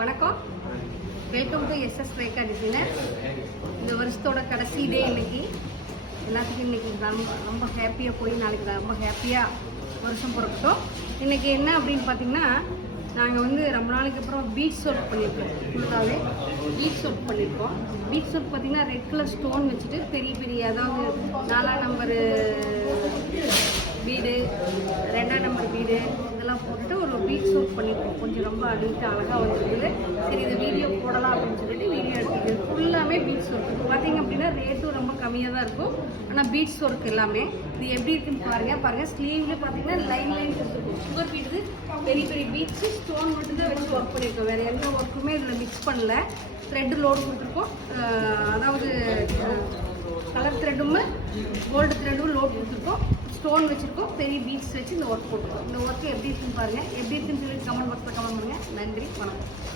வணக்கம், welcome to SS Rekha designer. இந்த வருஷத்தோட கடைசி டே இன்னைக்கு. எல்லாத்துக்கும் இன்னைக்கு ரொம்ப ஹாப்பியாக போய் நாளைக்கு ரொம்ப ஹாப்பியாக வருஷம் பிறக்கட்டும். இன்னைக்கு என்ன அப்படின்னு பார்த்தீங்கன்னா, நாங்கள் வந்து ரொம்ப நாளைக்கு அப்புறம் பீட்ஸ் ஒர்க் பண்ணியிருக்கோம். ஃபுல்லாகவே பீட்ஸ் ஒர்க் பண்ணியிருக்கோம். பீட்ஸ் ஒர்க் பார்த்தீங்கன்னா ரெட் கலர் ஸ்டோன் வச்சுட்டு பெரிய பெரிய, அதாவது 4ஆம் நம்பரு வீடு, 2ஆம் நம்பர் வீடு இதெல்லாம் போட்டுட்டு ஒரு பீட்ஸ் ஒர்க் பண்ணியிருக்கோம். கொஞ்சம் ரொம்ப நீட்டாக அழகாக வந்துருக்குது. சரி, இந்த வீடியோ போடலாம் அப்படின்னு சொல்லிட்டு வீடியோ எடுத்துக்கிது. ஃபுல்லாமே பீட்ஸ் ஒர்க். இப்போ பார்த்தீங்க அப்படின்னா ரேட்டும் ரொம்ப கம்மியாக தான் இருக்கும். ஆனால் பீட்ஸ் ஒர்க் எல்லாமே இது எப்படி இருக்குன்னு பாருங்கள். ஸ்லீவ்ல பார்த்தீங்கன்னா லைன் கொடுத்துருக்கோம். சுகர் பீட்ஸு பெரிய பெரிய பீட்ஸு ஸ்டோன் மட்டும் தான் வச்சு ஒர்க் பண்ணியிருக்கோம். வேறு எந்த ஒர்க்குமே இதில் மிக்ஸ் பண்ணல. த்ரெட்டு லோடு கொடுத்துருக்கோம். அதாவது கலர் த்ரெட்டும் கோல்டு த்ரெட்டும் லோட் கொடுத்துருக்கோம். ஸ்டோன் வச்சுருக்கோம். பெரிய பீட்ஸ் வச்சு இந்த ஒர்க் போட்டுருக்கோம். இந்த ஒர்க்கு எப்படி இருக்குன்னு பாருங்கள். எப்படி இருக்குன்னு சொல்லி கமெண்ட் பாக்ஸில் கமெண்ட் பண்ணுங்கள். நன்றி, வணக்கம்.